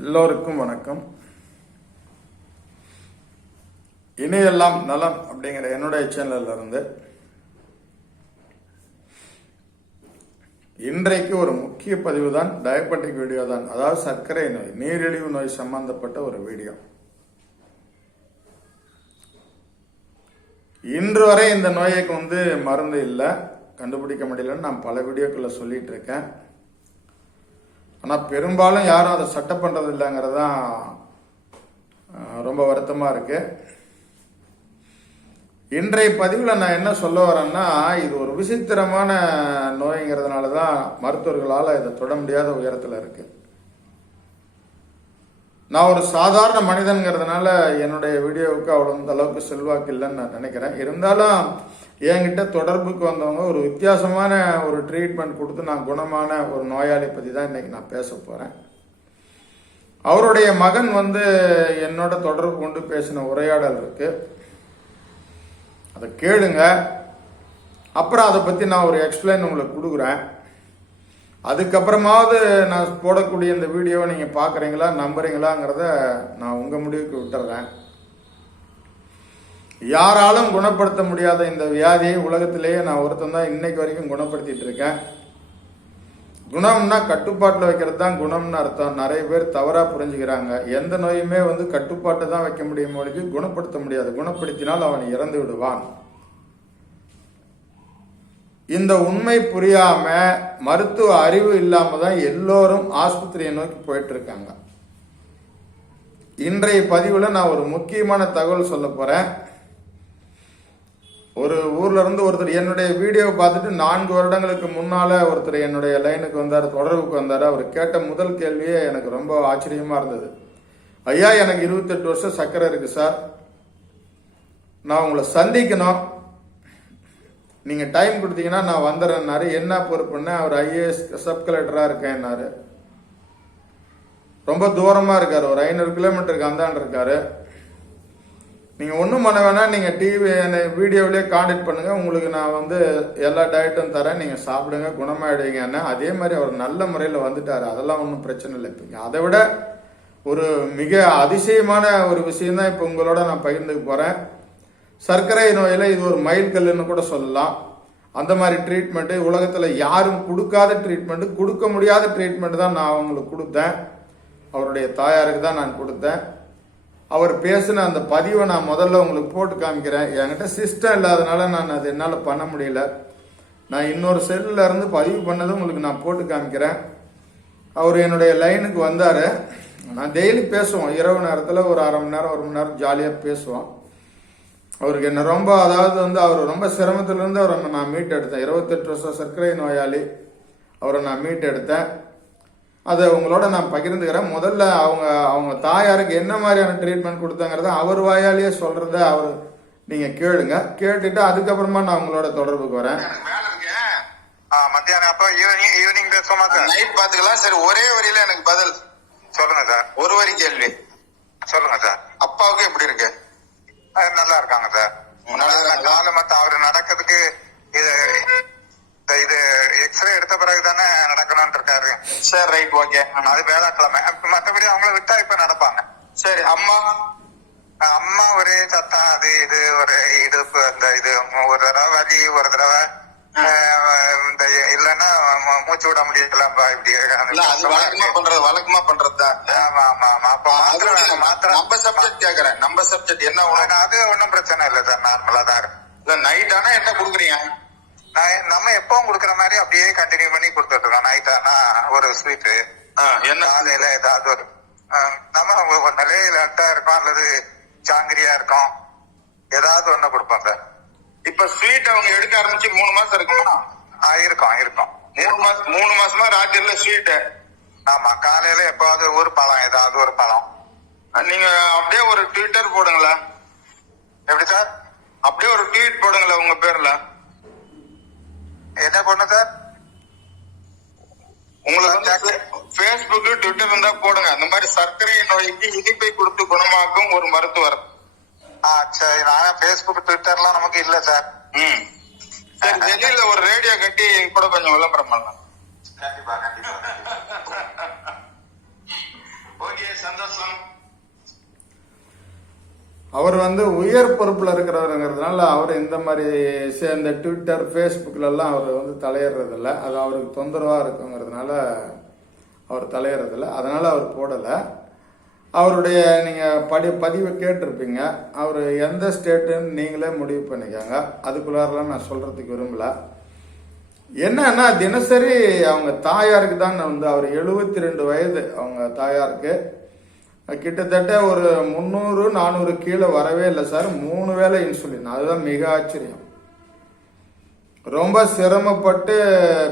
எல்லோருக்கும் வணக்கம். இணையெல்லாம் நலம் அப்படிங்கிற என்னுடைய சேனல்ல இருந்து இன்றைக்கு ஒரு முக்கிய பதிவு தான் டயபெட்டிக் வீடியோ தான். அதாவது சர்க்கரை நோய் நீரிழிவு நோய் சம்பந்தப்பட்ட ஒரு வீடியோ இன்று வரை இந்த நோய்க்கு வந்து மருந்து இல்லை. கண்டுபிடிக்க முடியலன்னு நான் பல வீடியோக்களை சொல்லிட்டு இருக்கேன். ஆனால் பெரும்பாலும் யாரும் அதை சட்டை பண்ணுறது இல்லைங்கிறது தான் ரொம்ப வருத்தமாக இருக்கு. இன்றைய பதிவில் நான் என்ன சொல்ல வரேன்னா இது ஒரு விசித்திரமான நோய்ங்கிறதுனால தான் மருத்துவர்களால் இதை தொட முடியாத உயரத்தில் இருக்கு. நான் ஒரு சாதாரண மனிதன்கிறதுனால என்னுடைய வீடியோவுக்கு அவ்வளோ அந்த அளவுக்கு செல்வாக்கு இல்லைன்னு நான் நினைக்கிறேன். இருந்தாலும் என்கிட்ட தொடர்புக்கு வந்தவங்க ஒரு வித்தியாசமான ஒரு ட்ரீட்மெண்ட் கொடுத்து நான் குணமான ஒரு நோயாளி பற்றி தான் இன்றைக்கி நான் பேச போகிறேன் அவருடைய மகன் வந்து என்னோட தொடர்பு கொண்டு பேசின உரையாடல் இருக்கு. அதை கேளுங்க. அப்புறம் அதை பற்றி நான் ஒரு எக்ஸ்பிளைன் உங்களுக்கு கொடுக்குறேன். அதுக்கப்புறமாவது நான் போடக்கூடிய இந்த வீடியோவை நீங்கள் பார்க்குறீங்களா நம்புறீங்களாங்கிறத நான் உங்கள் முடிவுக்கு விட்டுறேன். யாராலும் குணப்படுத்த முடியாத இந்த வியாதியை உலகத்திலேயே நான் ஒருத்தன் தான் இன்னைக்கு வரைக்கும் குணப்படுத்திட்டு இருக்கேன். குணம்னா கட்டுப்பாட்டில் வைக்கிறது தான் குணம்னு அர்த்தம். நிறைய பேர் தவறாக புரிஞ்சுக்கிறாங்க. எந்த நோயுமே வந்து கட்டுப்பாட்டை தான் வைக்க முடியும் மொழிக்கு குணப்படுத்த முடியாது. குணப்படுத்தினால் அவன் இறந்து விடுவான். இந்த உண்மை புரியாம மருத்துவ அறிவு இல்லாம தான் எல்லோரும் ஆஸ்பத்திரியை நோக்கி போயிட்டு இருக்காங்க. இன்றைய பதிவுல நான் ஒரு முக்கியமான தகவல் சொல்ல போறேன். ஒரு ஊர்ல இருந்து ஒருத்தர் என்னுடைய வீடியோவை பார்த்துட்டு நான்கு வருடங்களுக்கு முன்னால ஒருத்தர் என்னுடைய லைனுக்கு வந்தார் தொடர்புக்கு வந்தார். அவர் கேட்ட முதல் கேள்வியே எனக்கு ரொம்ப ஆச்சரியமா இருந்தது. ஐயா எனக்கு இருபத்தெட்டு வருஷம் சக்கரை இருக்கு சார். நான் உங்களை சந்திக்கணும். நீங்க டைம் கொடுத்தீங்கன்னா நான் வந்துடுறேன்னாரு. என்ன பொறுப்புன்னு அவர் ஐஏஎஸ் சப் கலெக்டரா இருக்கேன்னாரு. ரொம்ப தூரமா இருக்காரு. ஒரு ஐநூறு கிலோமீட்டருக்கு அந்தாண்டு இருக்காரு நீங்கள் ஒன்றும் பண்ண வேணாம். நீங்கள் டிவி வீடியோவிலே காண்டாக்ட் பண்ணுங்கள் உங்களுக்கு நான் வந்து எல்லா டயட்டும் தரேன். நீங்கள் சாப்பிடுங்க குணமாயிடுவீங்கன்னு அதே மாதிரி அவர் நல்ல முறையில் வந்துட்டார். அதெல்லாம் ஒன்றும் பிரச்சனை இல்லை. இப்போ அதை விட ஒரு மிக அதிசயமான ஒரு விஷயம் தான் இப்போ உங்களோட நான் பகிர்ந்துக்க போகிறேன் சர்க்கரை நோயில் இது ஒரு மைல் கல்லுன்னு கூட சொல்லலாம். அந்த மாதிரி ட்ரீட்மெண்ட்டு உலகத்தில் யாரும் கொடுக்காத ட்ரீட்மெண்ட்டு கொடுக்க முடியாத ட்ரீட்மெண்ட் தான் நான் அவங்களுக்கு கொடுத்தேன். அவருடைய தாயாருக்கு தான் நான் கொடுத்தேன். அவர் பேசின அந்த பதிவை நான் முதல்ல உங்களுக்கு போட்டு காமிக்கிறேன். என்கிட்ட சிஸ்டம் இல்லாதனால நான் அது என்னால் பண்ண முடியல. நான் இன்னொரு செல்லில் இருந்து பதிவு பண்ணதும் உங்களுக்கு நான் போட்டு காமிக்கிறேன். அவர் என்னுடைய லைனுக்கு வந்தார். நான் டெய்லி பேசுவோம். இரவு நேரத்தில் ஒரு அரை மணி நேரம் ஒரு மணி நேரம் ஜாலியாக பேசுவோம். அவருக்கு என்ன ரொம்ப அதாவது வந்து அவர் ரொம்ப சிரமத்திலிருந்து அவரை நான் மீட் எடுத்தேன் இருபத்தெட்டு வருஷம் சர்க்கரை நோயாளி. அவரை நான் மீட் எடுத்தேன் அதை உங்களோட நான் பகிர்ந்துக்கிறேன். முதல்ல அவங்க அவங்க தாயாருக்கு என்ன மாதிரியான ட்ரீட்மெண்ட் கொடுத்தாங்கிறத அவர் வாயாலேயே சொல்றத அவர் நீங்க கேளுங்க. கேட்டுட்டு அதுக்கப்புறமா நான் உங்களோட தொடர்புக்கு வரேன். மத்தியானம் அப்ப ஈவினிங் ஈவினிங் பேசுவோமா சார்? நைட் பாத்துக்கலாம் சரி ஒரே வரியில எனக்கு பதில் சொல்லுங்க சார். ஒரு வரி கேள்வி. சொல்லுங்க சார். அப்பாவுக்கு எப்படி இருக்கு? நல்லா இருக்காங்க சார். கால மத்த அவரு நடக்கிறதுக்கு இது இது எக்ஸ்ரே எடுத்த பிறகு தானே நடக்கணும்னு இருக்காரு. சரி ரைட் ஓகே அது வேளாக்கிழமை மத்தபடி அவங்கள விட்டா இப்ப நடப்பாங்க. சரி அம்மா அம்மா ஒரே சத்தம் அது இது ஒரு இடுப்பு அந்த இது ஒரு தடவை வலி ஒரு தடவை இந்த இல்லைன்னா மூச்சு விட முடியலப்பா இப்படி வழக்கமா பண்றது வழக்கமா பண்றதுதான் ஆமா ஆமா ஆமா. அப்ப மாத்திரை மாத்திரை. நம்ம சப்ஜெக்ட் கேக்குறேன். நம்ம சப்ஜெக்ட் என்ன அது ஒண்ணும் பிரச்சனை இல்லை சார். நார்மலா தான் இருக்கு. இல்ல நைட் ஆனா என்ன குடுக்குறீங்க? நான் நம்ம எப்பவும் கொடுக்குற மாதிரி அப்படியே கண்டினியூ பண்ணி கொடுத்துட்டு இருக்கோம். நைட் ஆனா ஒரு ஸ்வீட்டு ஆ, என்ன காலையில ஏதாவது ஒரு நம்ம ஒரு நிலையில அட்டா இருக்கும் அல்லது ஜாங்கிரியா இருக்கும் ஏதாவது ஒண்ணு கொடுப்போம் சார். இப்ப ஸ்வீட் அவங்க எடுக்க ஆரம்பிச்சு மூணு மாசம் இருக்குமா? இருக்கும் இருக்கும். மூணு மாசம் மூணு மாசமா ராத்திரில ஸ்வீட் ஆமா காலையில எப்பாவது ஒரு பழம் ஏதாவது ஒரு பழம். நீங்க அப்படியே ஒரு ட்விட்டர் போடுங்களேன். எப்படி சார்? அப்படியே ஒரு ட்வீட் போடுங்களேன் உங்க பேர்ல. என்ன பொண்ணு சார்? உங்களுக்கு பேஸ்புக் ட்விட்டர் இருந்தா போடுங்க. அந்த மாதிரி சர்க்கரை நோய்க்கு இனிப்பை கொடுத்து குணமாக்கும் ஒரு மருத்துவர். சரி. நான் ஃபேஸ்புக் ட்விட்டர்லாம் நமக்கு இல்ல சார். ம். சரி வெளியில ஒரு ரேடியோ கட்டி கூட கொஞ்சம் விளம்பரம் பண்ணலாம். கண்டிப்பா கண்டிப்பா. ஓகே அவர் வந்து உயர் பொறுப்பில் இருக்கிறவருங்கிறதுனால அவர் இந்த மாதிரி இந்த ட்விட்டர் ஃபேஸ்புக்கிலலாம் அவர் வந்து தலையிடுறதில்ல அது அவருக்கு தொந்தரவாக இருக்குங்கிறதுனால அவர் தலையிடுறதில்ல அதனால் அவர் போடலை. அவருடைய நீங்கள் படி பதிவை கேட்டிருப்பீங்க. அவர் எந்த ஸ்டேட்டுன்னு நீங்களே முடிவு பண்ணிக்கோங்க. அதுக்குள்ளாரெலாம் நான் சொல்கிறதுக்கு விரும்பலை. என்னன்னா தினசரி அவங்க தாயாருக்கு தான் வந்து அவர் எழுபத்தி ரெண்டு வயது அவங்க தாயாருக்கு. கிட்டத்தட்ட ஒரு முந்நூறு நானூறு கீழே வரவே இல்லை சார். மூணு வேலை இன்சுலின் அதுதான் மிக ஆச்சரியம். ரொம்ப சிரமப்பட்டு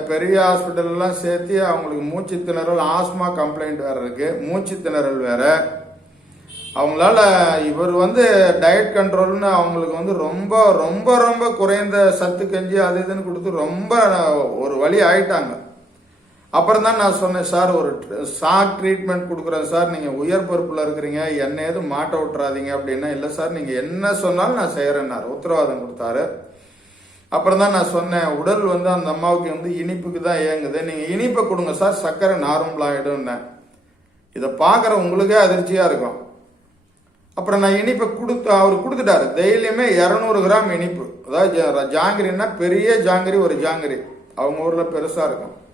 பெரிய ஹாஸ்பிட்டல்லாம் சேர்த்து அவங்களுக்கு மூச்சு திணறல் ஆஸ்மா கம்ப்ளைண்ட் வேற இருக்கு. மூச்சு திணறல் வேற. அவங்களால இவர் வந்து டயட் கண்ட்ரோல்னு அவங்களுக்கு வந்து ரொம்ப ரொம்ப ரொம்ப குறைந்த சத்து கஞ்சி அது இதுன்னு கொடுத்து ரொம்ப ஒரு வழி ஆயிட்டாங்க. அப்புறம் தான் நான் சொன்னேன் சார் ஒரு ஷாக் ட்ரீட்மெண்ட் கொடுக்குறேன் சார். நீங்கள் உயர் பொறுப்பில் இருக்கிறீங்க. என்ன எதுவும் மாட்ட விட்டுறாதீங்க. அப்படின்னா இல்லை சார். நீங்கள் என்ன சொன்னாலும் நான் செய்கிறேன்னாரு உத்தரவாதம் கொடுத்தாரு. அப்புறம் தான் நான் சொன்னேன் உடல் வந்து அந்த அம்மாவுக்கு வந்து இனிப்புக்கு தான் இயங்குது. நீங்கள் இனிப்பை கொடுங்க சார். சர்க்கரை நார்மல் ஆகிடும்னேன் இதை பார்க்குற உங்களுக்கே அதிர்ச்சியாக இருக்கும். அப்புறம் நான் இனிப்பை கொடுத்து அவர் கொடுத்துட்டாரு. டெய்லியுமே இரநூறு கிராம் இனிப்பு. அதாவது ஜா- ஜாங்கிரின்னா பெரிய ஜாங்கிரி ஒரு ஜாங்கிரி. அவங்க ஊரில் பெருசாக இருக்கும்.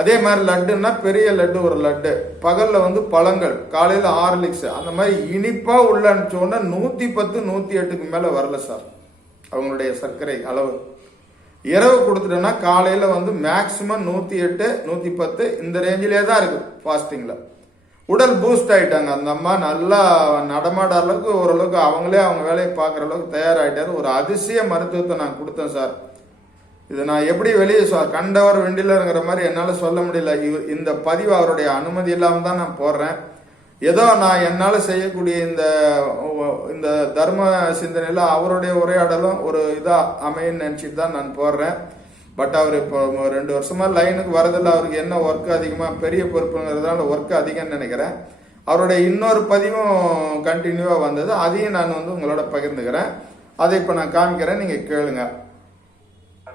அதே மாதிரி லட்டுன்னா பெரிய லட்டு ஒரு லட்டு. பகல்ல வந்து பழங்கள் காலையில் ஹார்லிக்ஸ். அந்த மாதிரி இனிப்பா உள்ள அனுப்பிச்சோன்னா நூற்றி பத்து நூற்றி எட்டுக்கு மேலே வரல சார். அவங்களுடைய சர்க்கரை அளவு. இரவு கொடுத்துட்டோன்னா காலையில் வந்து மேக்சிமம் நூற்றி எட்டு நூற்றி பத்து இந்த ரேஞ்சிலே தான் இருக்கு ஃபாஸ்டிங்கில் உடல் பூஸ்ட் ஆயிட்டாங்க. அந்த அம்மா நல்லா நடமாட அளவுக்கு ஓரளவுக்கு அவங்களே அவங்க வேலையை பார்க்குற அளவுக்கு தயாராகிட்டாரு ஒரு அதிசய மருத்துவத்தை நான் கொடுத்தேன் சார். இது நான் எப்படி வெளியே சொ கண்டவர் வெண்டிலருங்கிற மாதிரி என்னால் சொல்ல முடியல. இந்த பதிவு அவருடைய அனுமதி இல்லாமல் தான் நான் போடுறேன். ஏதோ நான் என்னால் செய்யக்கூடிய இந்த இந்த தர்ம சிந்தனையில் அவருடைய உரையாடலும் ஒரு இதாக அமையன்னு நினச்சிட்டு தான் நான் போடுறேன். பட் அவர் இப்போ ரெண்டு வருஷமா லைனுக்கு வரதில்ல. அவருக்கு என்ன ஒர்க் அதிகமாக பெரிய பொறுப்புங்கிறதுனால ஒர்க் அதிகம்னு நினைக்கிறேன். அவருடைய இன்னொரு பதிவும் கண்டினியூவாக வந்தது. அதையும் நான் வந்து உங்களோட பகிர்ந்துக்கிறேன். அதை இப்போ நான் காமிக்கிறேன். நீங்கள் கேளுங்கள்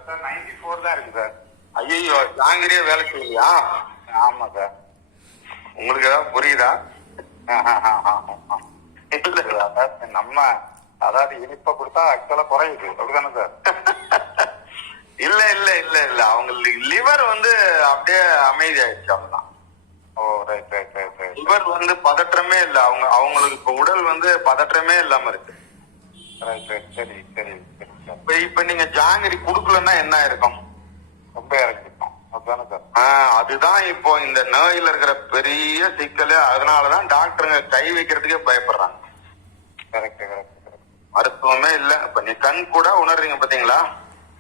சார் நைன்டி ஃபோர் தான் இருக்கு சார் ஐயோ ஜாங்கிரியே வேலை செய்யலையா? ஆமா சார். உங்களுக்கு ஏதாவது புரியுதா? இல்ல நம்ம அதாவது இனிப்ப கொடுத்தா ஆக்சுவலா குறையுது. அப்படிதானே சார்? இல்ல இல்ல இல்ல இல்ல. அவங்க லிவர் வந்து அப்படியே அமைதி ஆயிடுச்சு அவ்வளவுதான். ஓ right right right right liver வந்து பதற்றமே இல்ல. அவங்க அவங்களுக்கு இப்ப உடல் வந்து பதற்றமே இல்லாம இருக்கு. ரைட் ரைட் சரி சரி சரி சார். இப்ப இப்ப நீங்க ஜாங்கிரி குடுக்கலன்னா என்ன இருக்கும் ரொம்ப இறங்கிட்டோம். அப்படிதானே சார்? அதுதான் இப்போ இந்த நோயில இருக்கிற பெரிய சிக்கல். அதனாலதான் டாக்டருங்க கை வைக்கிறதுக்கே பயப்படுறாங்க. கரெக்ட் கரெக்ட் மருத்துவமே இல்ல. இப்ப நீ கண் கூட உணர்றீங்க பாத்தீங்களா?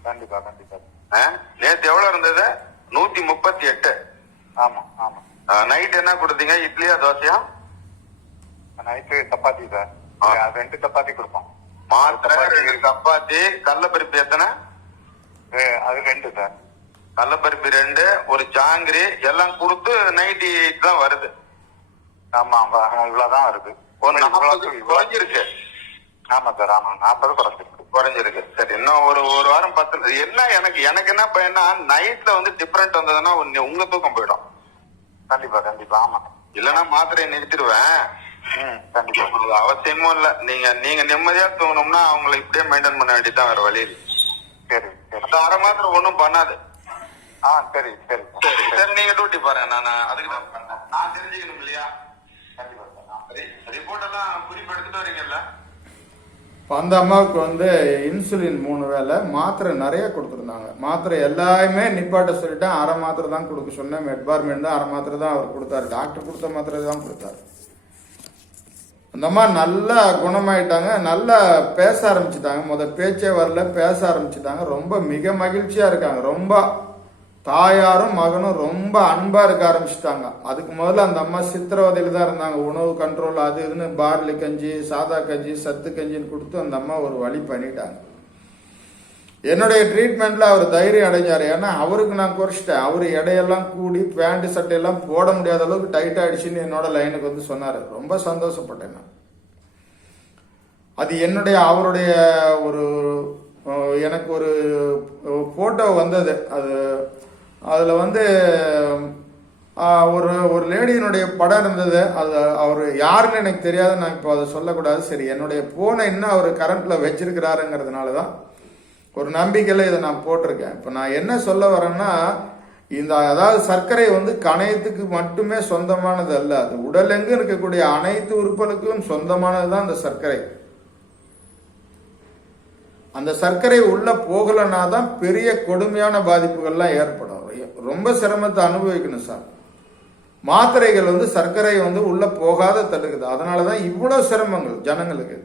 கண்டிப்பா கண்டிப்பா. நேத்து எவ்வளவு இருந்தது? நூத்தி முப்பத்தி எட்டு ஆமா. ஆமா நைட் என்ன கொடுத்தீங்க? இட்லியா தோசையா? நைட்டு சப்பாத்தி சார். ரெண்டு சப்பாத்தி கொடுப்போம். மாத்திரை சப்பாத்தி கடலப்பருப்பு எத்தனை? இது அது ரெண்டு சார். கடலப்பருப்பு ரெண்டு ஒரு ஜாங்கிரி எல்லாம் கொடுத்து நைட்டி தான் வருது. ஆமா ஆமா இவ்வளவுதான் வருது. குறைஞ்சிருக்கு ஆமா சார் ஆமா நாற்பது குறைஞ்சிருக்கு. குறைஞ்சிருக்கு. சரி இன்னும் ஒரு ஒரு வாரம் பத்து என்ன எனக்கு எனக்கு என்ன பையனா நைட்ல வந்து டிஃபரெண்ட் வந்ததுன்னா உங்க- தூக்கம் போயிடும். கண்டிப்பா கண்டிப்பா ஆமா. இல்லைன்னா மாத்திரையை நிறுத்திடுவேன். ம் கண்டிப்பா. அவசியமும் இல்ல. நீங்க நீங்க நிம்மதியா தூங்கணும்னா அவங்கள இப்படியே மெயின்டைன் பண்ண வேண்டியதுதான் வேற வழி சரி அரை மாத்திரை ஒண்ணும் பண்ணாது. ஆ சரி சரி. சரி சரி. நீங்க டியூட்டி பாருங்க நான். அதுக்கு தான் பண்ணேன் நான் தெரிஞ்சுக்கணும் இல்லையா? கண்டிப்பா சார் ஆ. சரி. ரிப்போர்ட் எல்லாம் குறிப்பு எடுத்துட்டு வரீங்கல்ல? இப்போ அந்த அம்மாவுக்கு வந்து இன்சுலின் மூணு வேளை மாத்திரை நிறைய கொடுத்துருந்தாங்க. மாத்திரை எல்லாமே நிப்பாட்ட சொல்லிட்டேன் அரை மாத்திரை தான் கொடுக்க சொன்னேன். மெட்பார்மெண்ட் தான் அரை மாத்திரை தான் அவர் கொடுத்தாரு. டாக்டர் கொடுத்த மாத்திரை தான் கொடுத்தாரு. அந்த அம்மா நல்லா குணமாயிட்டாங்க. நல்லா பேச ஆரம்பிச்சிட்டாங்க. முத பேச்சே வரல பேச ஆரம்பிச்சிட்டாங்க. ரொம்ப மிக மகிழ்ச்சியா இருக்காங்க. ரொம்ப தாயாரும் மகனும் ரொம்ப அன்பா இருக்க ஆரம்பிச்சிட்டாங்க. அதுக்கு முதல்ல அந்த அம்மா சித்திரவதையில தான் இருந்தாங்க. உணவு கண்ட்ரோல் அது இதுன்னு பார்லி கஞ்சி சாதா கஞ்சி சத்து கஞ்சின்னு கொடுத்து அந்த அம்மா ஒரு வழி பண்ணிட்டாங்க. என்னுடைய ட்ரீட்மெண்ட்ல அவர் தைரியம் அடைஞ்சாரு. ஏன்னா அவருக்கு நான் குறைச்சிட்டேன். அவர் எடையெல்லாம் கூடி பேண்ட் சட்டையெல்லாம் போட முடியாத அளவுக்கு டைட் ஆயிடுச்சுன்னு என்னோட லைனுக்கு வந்து சொன்னாரு. ரொம்ப சந்தோஷப்பட்டேன் நான். அது என்னுடைய அவருடைய ஒரு எனக்கு ஒரு போட்டோ வந்தது. அது அதில் வந்து ஒரு ஒரு லேடியினுடைய படம் இருந்தது. அது அவர் யாருன்னு எனக்கு தெரியாது. நான் இப்போ அதை சொல்லக்கூடாது. சரி என்னுடைய ஃபோனை இன்னும் அவர் கரண்ட்டில் வச்சிருக்கிறாருங்கிறதுனால தான் ஒரு நம்பிக்கையில் இதை நான் போட்டிருக்கேன். இப்போ நான் என்ன சொல்ல வரேன்னா இந்த அதாவது சர்க்கரை வந்து கணையத்துக்கு மட்டுமே சொந்தமானது அல்ல. அது உடலெங்கும் இருக்கக்கூடிய அனைத்து உறுப்புகளுக்கும் சொந்தமானது தான் அந்த சர்க்கரை. அந்த சர்க்கரை உள்ள போகலைன்னா தான் பெரிய கொடுமையான பாதிப்புகள்லாம் ஏற்படும். ரொம்ப சிரமத்தை அனுபவிக்கணும் சார். மாத்திரைகள் வந்து சர்க்கரை வந்து உள்ள போகாத தடுக்குது. அதனால தான் இவ்வளோ சிரமங்கள் ஜனங்களுக்கு.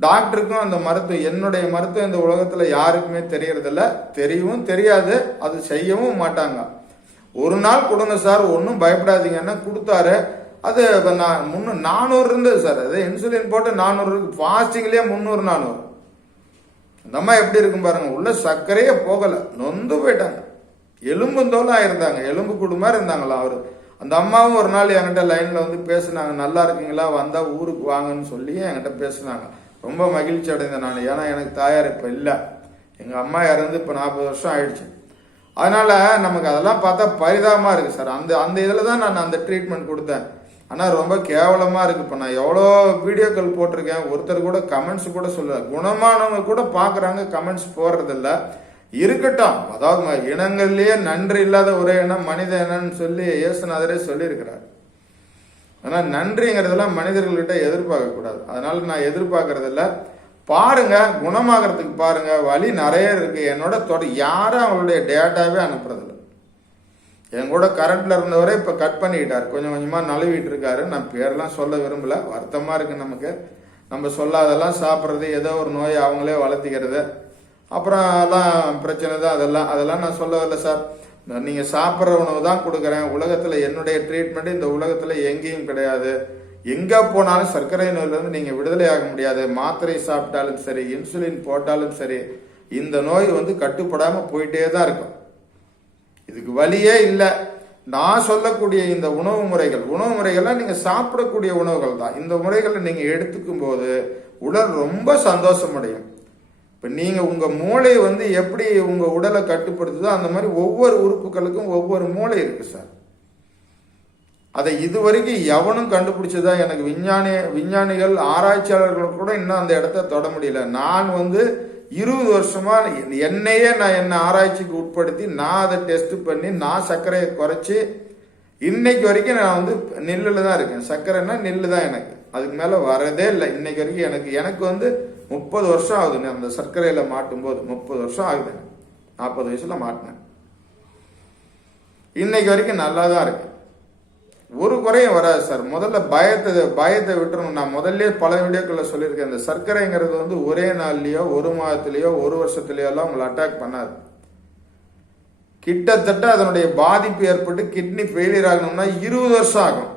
டாக்டருக்கும் அந்த மருத்துவம் என்னுடைய மருத்துவம் இந்த உலகத்தில் யாருக்குமே தெரியறதில்ல. தெரியவும் தெரியாது. அது செய்யவும் மாட்டாங்க. ஒரு நாள் கொடுங்க சார் ஒன்றும் பயப்படாதீங்கன்னா கொடுத்தாரு. அது இப்போ நான் முன்னூறு நானூறு இருந்தது சார். அது இன்சுலின் போட்டு நானூறு இருக்கு ஃபாஸ்டிங்லேயே முந்நூறு நானூறு. அந்த அம்மா எப்படி இருக்கும் பாருங்க. உள்ள சர்க்கரையே போகலை. நொந்து போயிட்டாங்க. எலும்பு தோலா இருந்தாங்க. எலும்பு கூடு மாதிரி இருந்தாங்களா அவர். அந்த அம்மாவும் ஒரு நாள் என்கிட்ட லைன்ல வந்து பேசுனாங்க. நல்லா இருக்கீங்களா? வந்தா ஊருக்கு வாங்கன்னு சொல்லி என்கிட்ட பேசுனாங்க. ரொம்ப மகிழ்ச்சி அடைந்தேன் நான் ஏன்னா எனக்கு தாயார் இப்ப இல்லை. எங்க அம்மா இறந்து இப்ப நாற்பது வருஷம் ஆயிடுச்சு. அதனால நமக்கு அதெல்லாம் பார்த்தா பரிதாபமா இருக்கு சார். அந்த அந்த இதில் தான் நான் அந்த ட்ரீட்மெண்ட் கொடுத்தேன். ஆனால் ரொம்ப கேவலமா இருக்கு. இப்போ நான் எவ்வளோ வீடியோக்கள் போட்டிருக்கேன். ஒருத்தர் கூட கமெண்ட்ஸ் கூட சொல்ல குணமானவங்க கூட பார்க்குறாங்க. கமெண்ட்ஸ் போடுறதில்ல. இருக்கட்டும். அதாவது இனங்கள்லயே நன்றி இல்லாத ஒரே இனம் மனித இனம்னு சொல்லி இயேசுநாதரே சொல்லியிருக்கிறார். ஆனால் நன்றிங்கிறதெல்லாம் மனிதர்கள்கிட்ட எதிர்பார்க்க கூடாது அதனால நான் எதிர்பார்க்கறது இல்ல பாருங்க குணமாகறதுக்கு பாருங்க வழி நிறைய இருக்கு. என்னோட தொட யாரும் அவங்களுடைய டேட்டாவே அனுப்புறதில்ல. என் கூட கரண்ட்ல இருந்தவரே இப்ப கட் பண்ணிக்கிட்டார். கொஞ்சம் கொஞ்சமா நழுவிட்டு இருக்காரு நான் பேரெல்லாம் சொல்ல விரும்பல. வருத்தமா இருக்கு நமக்கு. நம்ம சொல்லாதெல்லாம் சாப்பிட்றது ஏதோ ஒரு நோயை அவங்களே வளர்த்திக்கிறது. அப்புறம் அதெல்லாம் பிரச்சனை தான் அதெல்லாம். அதெல்லாம் நான் சொல்ல வரல சார் நீங்கள் சாப்பிட்ற உணவு தான் கொடுக்குறேன். உலகத்தில் என்னுடைய ட்ரீட்மெண்ட் இந்த உலகத்தில் எங்கேயும் கிடையாது. எங்கே போனாலும் சர்க்கரை நோயிலிருந்து நீங்கள் விடுதலை ஆக முடியாது. மாத்திரை சாப்பிட்டாலும் சரி இன்சுலின் போட்டாலும் சரி இந்த நோய் வந்து கட்டுப்படாமல் போயிட்டே தான் இருக்கும். இதுக்கு வழியே இல்லை. நான் சொல்லக்கூடிய இந்த உணவு முறைகள் உணவு முறைகள்லாம் நீங்கள் சாப்பிடக்கூடிய உணவுகள் தான். இந்த முறைகளை நீங்கள் எடுத்துக்கும் போது உடல் ரொம்ப சந்தோஷம் அடையும் இப்போ நீங்கள் உங்கள் மூளை வந்து எப்படி உங்கள் உடலை கட்டுப்படுத்துதோ அந்த மாதிரி ஒவ்வொரு உறுப்புகளுக்கும் ஒவ்வொரு மூளை இருக்குது சார். அதை இதுவரைக்கும் எவனும் கண்டுபிடிச்சதா எனக்கு விஞ்ஞானி விஞ்ஞானிகள் ஆராய்ச்சியாளர்கள் கூட இன்னும் அந்த இடத்த தொட முடியல. நான் வந்து இருபது வருஷமா என்னையே நான் என்ன ஆராய்ச்சிக்கு உட்படுத்தி நான் அதை டெஸ்ட் பண்ணி நான் சர்க்கரையை குறைச்சி இன்னைக்கு வரைக்கும் நான் வந்து நெல்லில் தான் இருக்கேன். சர்க்கரைன்னா நெல்லு தான் எனக்கு. அதுக்கு மேலே வரதே இல்லை. இன்னைக்கு வரைக்கும் எனக்கு எனக்கு வந்து முப்பது வருஷம் ஆகுதுங்க அந்த சர்க்கரையில் மாட்டும்போது முப்பது வருஷம் ஆகுது நாற்பது வயசில் மாட்டினேன். இன்னைக்கு வரைக்கும் நல்லா தான் இருக்கு. ஒரு குறையும் வராது சார். முதல்ல பயத்தை பயத்தை விட்டுறணும். நான் முதல்ல பல வீடியோக்களில் சொல்லியிருக்கேன். இந்த சர்க்கரைங்கிறது வந்து ஒரே நாள்லையோ ஒரு மாதத்துலேயோ ஒரு வருஷத்துலேயோலாம் உங்களை அட்டாக் பண்ணாது. கிட்டத்தட்ட அதனுடைய பாதிப்பு ஏற்பட்டு கிட்னி ஃபெயிலியர் ஆகணும்னா இருபது வருஷம் ஆகும்.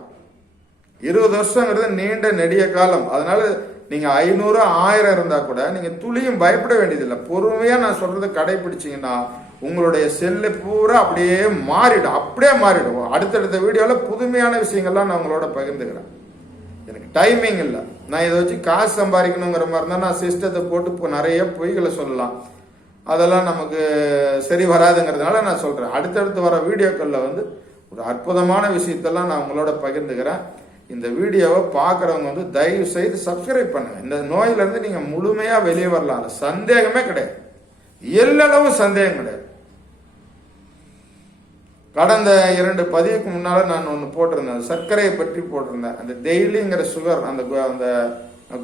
இருபது வருஷங்கிறது நீண்ட நெடிய காலம். அதனால நீங்க ஐநூறு ஆயிரம் இருந்தா கூட நீங்க துளியும் பயப்பட வேண்டியதில்லை. பொறுமையா நான் சொல்றதை கடைபிடிச்சிங்கன்னா உங்களுடைய செல்லு பூரா அப்படியே மாறிடும். அப்படியே மாறிடும். அடுத்தடுத்த வீடியோல புதுமையான விஷயங்கள்லாம் நான் உங்களோட பகிர்ந்துக்கிறேன். எனக்கு டைமிங் இல்லை. நான் இதை வச்சு காசு சம்பாதிக்கணுங்கிற மாதிரி இருந்தால் நான் சிஸ்டத்தை போட்டு இப்போ நிறைய பொய்களை சொல்லலாம். அதெல்லாம் நமக்கு சரி வராதுங்கிறதுனால நான் சொல்றேன். அடுத்தடுத்து வர வீடியோக்களில் வந்து ஒரு அற்புதமான விஷயத்தெல்லாம் நான் உங்களோட பகிர்ந்துக்கிறேன். இந்த வீடியோவை பார்க்குறவங்க வந்து தயவு செய்து சப்ஸ்கிரைப் பண்ணுங்க. இந்த நோயிலேருந்து நீங்க முழுமையா வெளியே வரலாம் அது சந்தேகமே கிடையாது. எல்லளவும் சந்தேகம் கிடையாது. கடந்த இரண்டு பதிவுக்கு முன்னால நான் ஒன்று போட்டிருந்தேன். சர்க்கரையை பற்றி போட்டிருந்தேன். அந்த டெய்லிங்கிற சுகர் அந்த கு- அந்த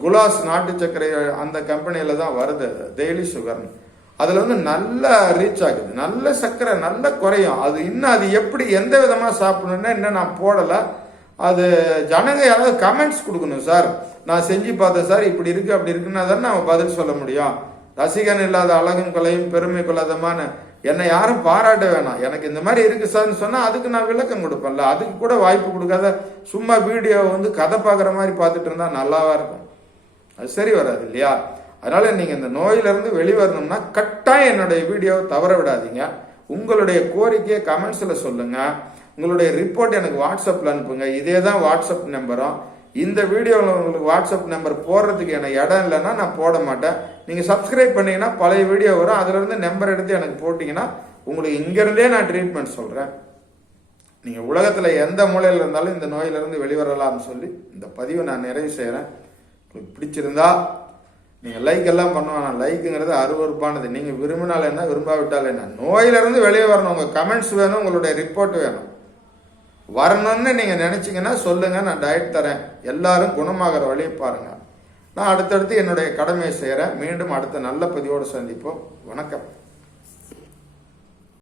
குலாஸ் நாட்டு சர்க்கரை அந்த கம்பெனியில தான் வருது. அது டெய்லி சுகர்னு அதில் வந்து நல்லா ரீச் ஆகுது. நல்ல சர்க்கரை நல்ல குறையும். அது இன்னும் அது எப்படி எந்த விதமாக சாப்பிடணும்னா இன்னும் நான் போடலை. அது ஜனங்க யாராவது கமெண்ட்ஸ் கொடுக்கணும் சார். நான் செஞ்சு பார்த்தேன் சார். இப்படி இருக்கு அப்படி இருக்குன்னா தானே நம்ம பதில் சொல்ல முடியும். ரசிகன் இல்லாத அழகும் கொலையும் பெருமை கொள்ளாதமான என்னை யாரும் பாராட்ட வேணாம். எனக்கு இந்த மாதிரி இருக்கு சார்னு சொன்னா அதுக்கு நான் விளக்கம் கொடுப்பேன்ல. அதுக்கு கூட வாய்ப்பு கொடுக்காத சும்மா வீடியோ வந்து கதை பார்க்குற மாதிரி பார்த்துட்டு இருந்தா நல்லாவா இருக்கும். அது சரி வராது இல்லையா? அதனால நீங்க இந்த நோயிலிருந்து வெளிவரணும்னா கட்டாயம் என்னுடைய வீடியோவை தவற விடாதீங்க. உங்களுடைய கோரிக்கையை கமெண்ட்ஸ்ல சொல்லுங்க. உங்களுடைய ரிப்போர்ட் எனக்கு வாட்ஸ்அப்பில் அனுப்புங்க. இதே தான் வாட்ஸ்அப் நம்பரும் இந்த வீடியோவில் உங்களுக்கு வாட்ஸ்அப் நம்பர் போடுறதுக்கு எனக்கு இடம் இல்லைன்னா நான் போட மாட்டேன். நீங்கள் சப்ஸ்கிரைப் பண்ணீங்கன்னா பழைய வீடியோ வரும். அதுலேருந்து நம்பர் எடுத்து எனக்கு போட்டிங்கன்னா உங்களுக்கு இங்கேருந்தே நான் ட்ரீட்மெண்ட் சொல்கிறேன் நீங்கள் உலகத்தில் எந்த மூலையில் இருந்தாலும் இந்த நோயிலிருந்து வெளிவரலாம்னு சொல்லி இந்த பதிவை நான் நிறைவு செய்கிறேன் உங்களுக்கு பிடிச்சிருந்தா நீங்கள் லைக் எல்லாம் பண்ணுவாங்க லைக்குங்கிறது அருவறுப்பானது நீங்கள் விரும்பினால் என்ன விரும்பாவிட்டால் என்ன? நோயிலிருந்து வெளியே வரணும். உங்கள் கமெண்ட்ஸ் வேணும். உங்களுடைய ரிப்போர்ட் வேணும். வரணும்னு நீங்கள் நினச்சிங்கன்னா சொல்லுங்கள் நான் டயட் தரேன். எல்லாரும் குணமாகிற வழியை பாருங்கள் நான் அடுத்தடுத்து என்னுடைய கடமையை செய்கிறேன் மீண்டும் அடுத்த நல்ல பதிவோடு சந்திப்போம். வணக்கம்.